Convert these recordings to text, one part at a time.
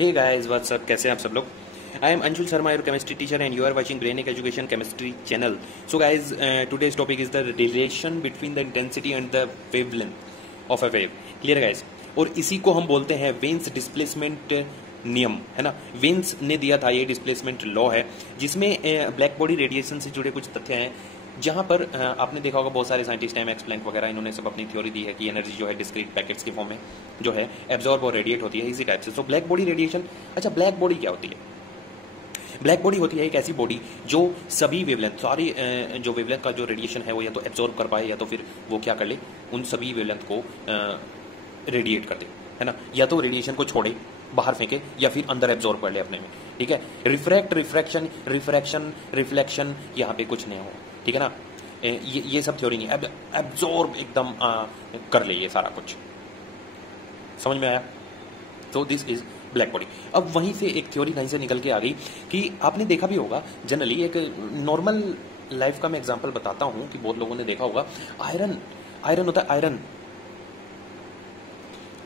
Hey guys what's up, कैसे हैं आप सब लोग। I am Anshul Sharma, your chemistry teacher and you are watching Brainic education chemistry channel. So guys, today's topic is the relation between the intensity and the wavelength of a wave. Clear guys. और इसी को हम बोलते हैं veins displacement नियम, है ना। Veins ने दिया था, ये डिस्प्लेसमेंट लॉ है जिसमें ब्लैक बॉडी रेडिएशन से जुड़े कुछ तथ्य हैं। जहां पर आपने देखा होगा बहुत सारे साइंटिस्ट हैं, मैक्स प्लैंक वगैरह, इन्होंने सब अपनी थ्योरी दी है कि एनर्जी जो है डिस्क्रीट पैकेट्स के फॉर्म में जो है एब्जॉर्ब और रेडिएट होती है इसी टाइप से। सो ब्लैक बॉडी रेडिएशन, अच्छा ब्लैक बॉडी क्या होती है? ब्लैक बॉडी होती है एक ऐसी बॉडी जो सभी वेवलेंथ, सारी जो वेवलेंथ का जो रेडिएशन है वो या तो एब्जॉर्ब कर पाए या तो फिर वो क्या कर ले, उन सभी वेवलेंथ को रेडिएट कर दे, है ना। या तो रेडिएशन को छोड़े, बाहर फेंके, या फिर अंदर एब्जॉर्ब कर ले अपने में। ठीक है। रिफ्रैक्ट, रिफ्रैक्शन, रिफ्रैक्शन, रिफ्लेक्शन, यहाँ पे कुछ नहीं हो। ठीक है ना। ये सब थ्योरी नहीं, एब्जॉर्ब एकदम कर ले ये सारा कुछ। समझ में आया? तो दिस इज ब्लैक बॉडी। अब वहीं से एक थ्योरी कहीं से निकल के आ गई कि आपने देखा भी होगा जनरली, एक नॉर्मल लाइफ का मैं एग्जांपल बताता हूं कि बहुत लोगों ने देखा होगा। आयरन होता है,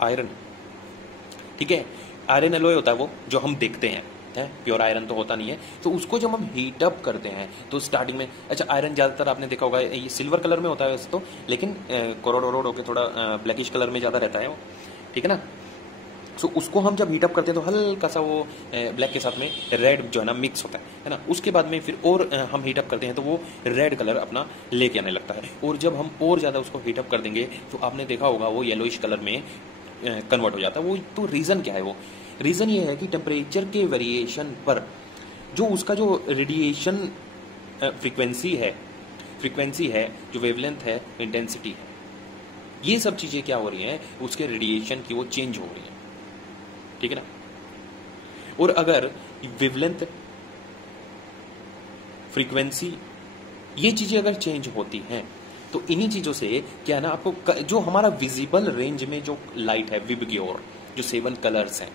आयरन। ठीक है। आयरन एलॉय होता है वो जो हम देखते हैं, प्योर आयरन तो होता नहीं है। तो उसको जब हम हीट अप करते हैं तो स्टार्टिंग में, अच्छा आयरन ज्यादातर आपने देखा होगा ये सिल्वर कलर में होता है वैसे तो, लेकिन कोरोड होकर थोड़ा ब्लैकिश कलर में ज्यादा रहता है वो। ठीक है ना। सो उसको हम जब हीट अप करते हैं तो हल्का सा वो ब्लैक के साथ में रेड जो है ना मिक्स होता है ना। उसके बाद में फिर और हम हीट अप करते हैं तो वो रेड कलर अपना लेके आने लगता है। और जब हम और ज्यादा उसको हीट अप कर देंगे तो आपने देखा होगा वो येलोइश कलर में कन्वर्ट हो जाता है। वो तो रीजन क्या है? वो रीजन ये है कि टेम्परेचर के वेरिएशन पर जो उसका जो रेडिएशन फ्रीक्वेंसी है, जो वेवलेंथ है, इंटेंसिटी है, ये सब चीजें क्या हो रही हैं, उसके रेडिएशन की वो चेंज हो रही है। ठीक है ना। और अगर वेवलेंथ, फ्रीक्वेंसी, ये चीजें अगर चेंज होती हैं तो इन्हीं चीजों से क्या है ना, आपको जो हमारा विजिबल रेंज में जो लाइट है, विबग्योर, जो 7 कलर्स हैं,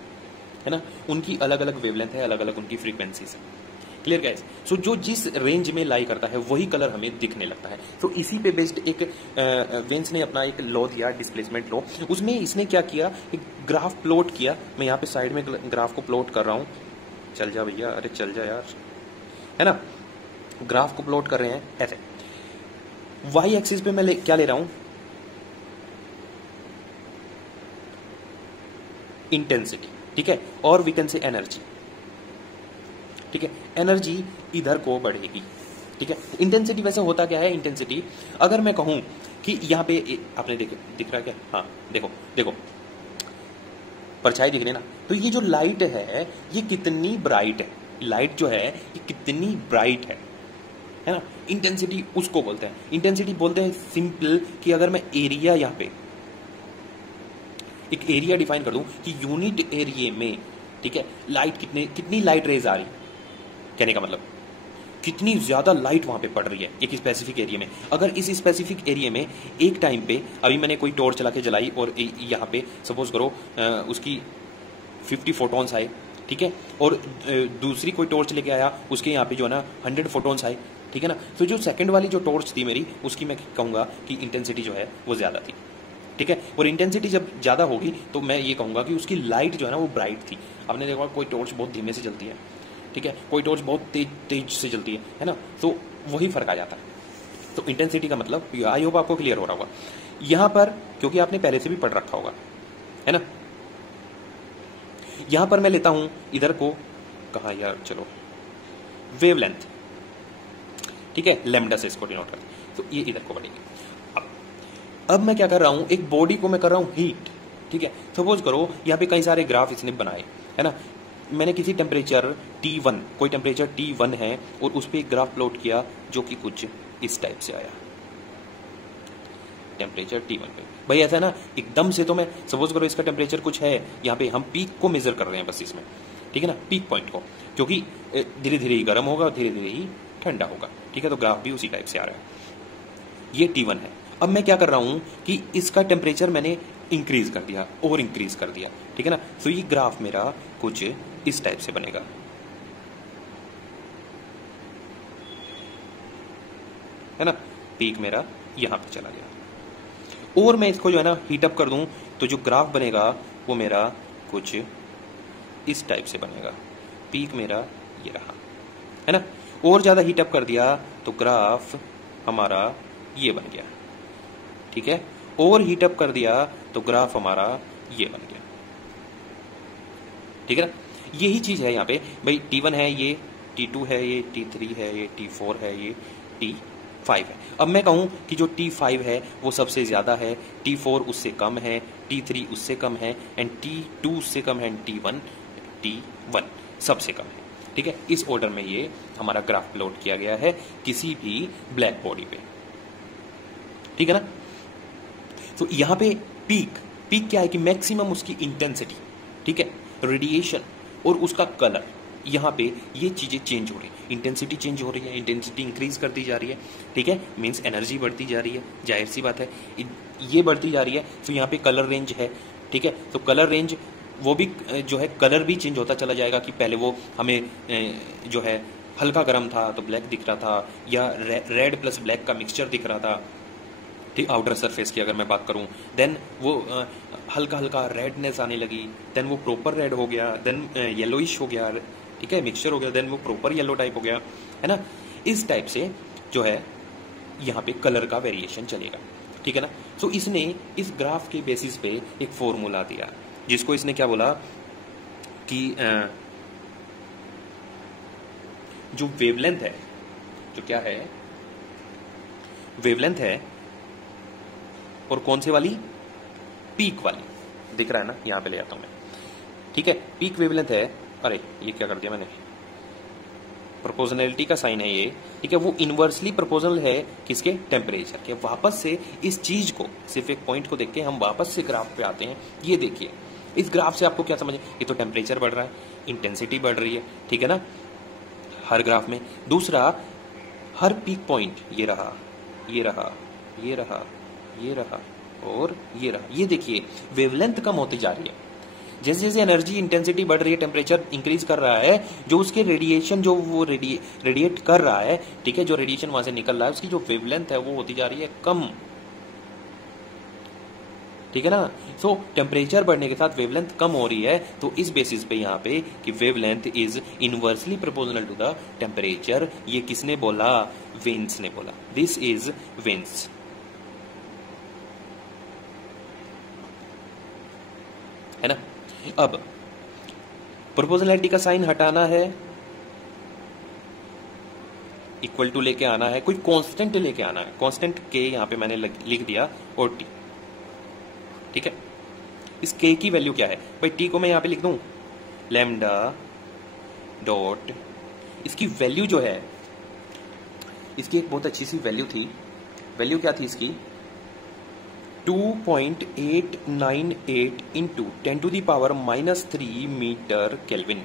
है ना, उनकी अलग अलग वेवलेंथ है, अलग अलग उनकी फ्रीक्वेंसीज है। Clear guys. सो जो जिस रेंज में लाई करता है वही कलर हमें दिखने लगता है। तो इसी पे बेस्ड एक वेन्स ने अपना एक लॉ दिया, डिस्प्लेसमेंट लॉ। उसमें इसने क्या किया, एक ग्राफ प्लॉट किया। मैं यहाँ पे साइड में ग्राफ को प्लॉट कर रहा हूँ। चल जा भैया, अरे चल जा यार, है ना। ग्राफ को प्लॉट कर रहे हैं ऐसे। वाई एक्सिस पे मैं क्या ले रहा हूं, इंटेंसिटी। ठीक है। और वी कैन से एनर्जी। ठीक है। एनर्जी इधर को बढ़ेगी। ठीक है। इंटेंसिटी वैसे होता क्या है, इंटेंसिटी अगर मैं कहूं कि यहां पे आपने दिख रहा है क्या? हाँ देखो परछाई दिख रही है ना। तो ये जो लाइट है ये कितनी ब्राइट है, लाइट जो है ये कितनी ब्राइट है ना। इंटेंसिटी उसको बोलते हैं, इंटेंसिटी बोलते हैं सिंपल कि अगर मैं एरिया, यहां पे एक एरिया डिफाइन कर दूं कि यूनिट एरिया में, ठीक है, लाइट कितनी लाइट रेज आ रही, कहने का मतलब कितनी ज्यादा लाइट वहां पे पड़ रही है एक स्पेसिफिक एरिया में। अगर इस स्पेसिफिक एरिया में एक टाइम पे, अभी मैंने कोई टॉर्च चला के जलाई और यहाँ पे सपोज करो उसकी 50 फोटॉन्स आए, ठीक है, और दूसरी कोई टॉर्च लेके आया, उसके यहाँ पे जो है ना 100 फोटॉन्स आए। ठीक है ना। तो जो सेकंड वाली जो टॉर्च थी मेरी, उसकी मैं कहूंगा कि इंटेंसिटी जो है वो ज्यादा थी। ठीक है। और इंटेंसिटी जब ज्यादा होगी तो मैं ये कहूंगा कि उसकी लाइट जो है ना वो ब्राइट थी। आपने देखा कोई टॉर्च बहुत धीमे से जलती है, ठीक है, कोई टॉर्च बहुत तेज से जलती है ना। तो वही फर्क आ जाता है। तो इंटेंसिटी का मतलब, आई होप आपको क्लियर हो रहा होगा यहां पर, क्योंकि आपने पहले से भी पढ़ रखा होगा, है ना। यहां पर मैं लेता हूं इधर को, कहा यार, चलो वेवलेंथ, ठीक है, लैम्डा से इसको डिनोट करते हैं, तो ये इधर को बढ़ेगी। अब मैं क्या कर रहा हूं, एक बॉडी को मैं कर रहा हूं हीट। ठीक है। सपोज करो यहाँ पे कई सारे ग्राफ इसने बनाए, है ना। मैंने किसी टेम्परेचर T1, कोई टेम्परेचर T1 है, और उस पर एक ग्राफ प्लॉट किया जो कि कुछ इस टाइप से आया, टेम्परेचर T1 पे। भाई ऐसा है ना, एकदम से तो मैं सपोज करो इसका टेम्परेचर कुछ है, यहाँ पे हम पीक को मेजर कर रहे हैं बस इसमें, ठीक है ना, पीक पॉइंट को, क्योंकि धीरे धीरे ही गर्म होगा और धीरे धीरे ही ठंडा होगा। ठीक है। तो ग्राफ भी उसी टाइप से आ रहा है। ये T1 है। अब मैं क्या कर रहा हूं कि इसका टेम्परेचर मैंने इंक्रीज कर दिया और इंक्रीज कर दिया। ठीक है ना। तो ये ग्राफ मेरा कुछ इस टाइप से बनेगा, है ना। पीक मेरा यहां पे चला गया और मैं इसको जो है ना हीट अप कर दूं तो जो ग्राफ बनेगा वो मेरा कुछ इस टाइप से बनेगा, पीक मेरा ये रहा, है ना। और ज़्यादा हीट अप कर दिया तो ग्राफ हमारा ये बन गया, ठीक है। और हीट अप कर दिया तो ग्राफ हमारा ये बन गया, ठीक है ना। यही चीज़ है यहाँ पे भाई, T1 है ये, T2 है ये, T3 है ये, T4 है ये, T5 है। अब मैं कहूँ कि जो T5 है वो सबसे ज़्यादा है, T4 उससे कम है, T3 उससे कम है, एंड T2 उससे कम है, एंड T1 सबसे कम है, ठीक है। इस ऑर्डर में ये हमारा ग्राफ प्लॉट किया गया है किसी भी ब्लैक बॉडी पे, ठीक है ना। तो यहाँ पे पीक क्या है कि मैक्सिमम उसकी इंटेंसिटी, ठीक है, रेडिएशन और उसका कलर, यहाँ पे ये चीजें चेंज हो रही है, इंटेंसिटी चेंज हो रही है, इंटेंसिटी इंक्रीज करती जा रही है, ठीक है, मीन्स एनर्जी बढ़ती जा रही है, जाहिर सी बात है ये बढ़ती जा रही है। तो यहाँ पे कलर रेंज है, ठीक है, तो कलर रेंज वो भी जो है कलर भी चेंज होता चला जाएगा कि पहले वो हमें जो है हल्का गर्म था तो ब्लैक दिख रहा था, या रेड प्लस ब्लैक का मिक्सचर दिख रहा था, ठीक, आउटर सरफेस की अगर मैं बात करूं, देन वो हल्का हल्का रेडनेस आने लगी, देन वो प्रॉपर रेड हो गया, देन येलोइश हो गया, ठीक है, मिक्सचर हो गया, देन वो प्रॉपर येलो टाइप हो गया, है ना। इस टाइप से जो है यहाँ पे कलर का वेरिएशन चलेगा, ठीक है ना। सो इसने इस ग्राफ के बेसिस पे एक फॉर्मूला दिया, जिसको इसने क्या बोला कि जो वेवलेंथ है, जो क्या है वेवलेंथ है, और कौन से वाली, पीक वाली, दिख रहा है ना, यहां पे ले आता हूं मैं, ठीक है, पीक वेवलेंथ है, अरे ये क्या कर दिया मैंने, प्रोपोर्शनैलिटी का साइन है ये, ठीक है, वो इनवर्सली प्रोपोर्शनल है किसके, टेम्परेचर के। वापस से इस चीज को, सिर्फ एक पॉइंट को देख के हम वापस से ग्राफ पे आते हैं। ये देखिए, इस ग्राफ से आपको क्या समझ, ये तो टेम्परेचर बढ़ रहा है, इंटेंसिटी बढ़ रही है, ठीक है ना, हर ग्राफ में। दूसरा, हर पीक पॉइंट ये रहा, ये रहा, ये रहा, ये रहा और ये रहा, ये देखिए वेवलेंथ कम होती जा रही है। जैसे जैसे एनर्जी इंटेंसिटी बढ़ रही है, टेम्परेचर इंक्रीज कर रहा है, जो उसके रेडिएशन जो वो रेडिएट कर रहा है, ठीक है, जो रेडिएशन वहां से निकल रहा है, उसकी जो वेवलेंथ है वो होती जा रही है कम, ठीक है ना। सो टेम्परेचर बढ़ने के साथ वेवलेंथ कम हो रही है, तो इस बेसिस पे यहाँ पे कि wavelength is inversely proportional to the temperature. ये किसने बोला, वेन्स ने बोला, दिस इज वेन्स, है ना। अब प्रोपोर्शनैलिटी का साइन हटाना है, इक्वल टू लेके आना है, कोई कांस्टेंट लेके आना है, कांस्टेंट के यहां पे मैंने लिख दिया और टी, ठीक है। इस के की वैल्यू क्या है भाई, टी को मैं यहां पे लिख दूं लैम्डा डॉट, इसकी वैल्यू जो है, इसकी एक बहुत अच्छी सी वैल्यू थी, वैल्यू क्या थी इसकी, 2.898 into 10 to the power -3 metre kelvin,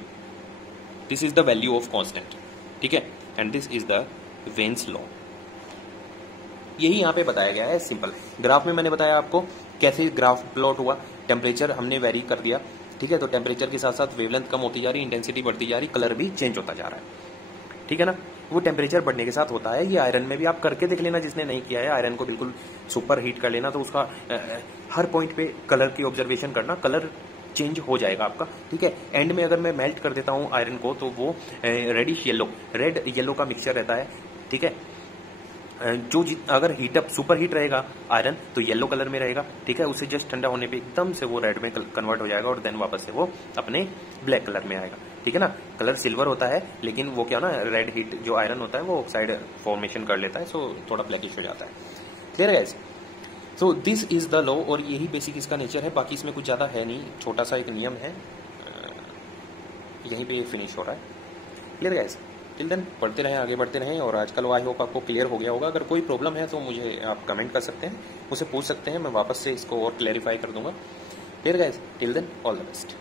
this is the value of constant, ठीक है, and this is the Wien's law. यही यहां पे बताया गया है, सिंपल ग्राफ में मैंने बताया आपको कैसे ग्राफ प्लॉट हुआ, टेम्परेचर हमने वेरी कर दिया, ठीक है, तो टेम्परेचर के साथ साथ वेवलेंथ कम होती जा रही, इंटेंसिटी बढ़ती जा रही, कलर भी चेंज होता जा रहा है, ठीक है ना। वो टेम्परेचर बढ़ने के साथ होता है, ये आयरन में भी आप करके देख लेना, जिसने नहीं किया है आयरन को बिल्कुल सुपर हीट कर लेना, तो उसका हर पॉइंट पे कलर की ऑब्जर्वेशन करना, कलर चेंज हो जाएगा आपका, ठीक है। एंड में अगर मैं मेल्ट कर देता हूं आयरन को, तो वो रेडिश येलो, रेड येलो का मिक्सचर रहता है, ठीक है। जो अगर हीटअप सुपर हीट रहेगा आयरन तो येलो कलर में रहेगा, ठीक है, उससे जस्ट ठंडा होने पे एकदम से वो रेड में कन्वर्ट हो जाएगा और देन वापस से वो अपने ब्लैक कलर में आएगा, ठीक है ना। कलर सिल्वर होता है, लेकिन वो क्या ना, रेड हीट जो आयरन होता है वो ऑक्साइड फॉर्मेशन कर लेता है, सो थोड़ा ब्लैकिश हो जाता है, क्लियर है guys. So this is the law, और यही बेसिक इसका नेचर है, बाकी इसमें कुछ ज्यादा है नहीं, छोटा सा एक नियम है, यहीं पे फिनिश हो रहा है, क्लियर गाइस। टिल देन पढ़ते रहें, आगे बढ़ते रहें, और आजकल आई होप आपको क्लियर हो गया होगा। अगर कोई प्रॉब्लम है तो मुझे आप कमेंट कर सकते हैं, मुझसे पूछ सकते हैं, मैं वापस से इसको और क्लैरिफाई कर दूंगा, clear guys. Till then all the best.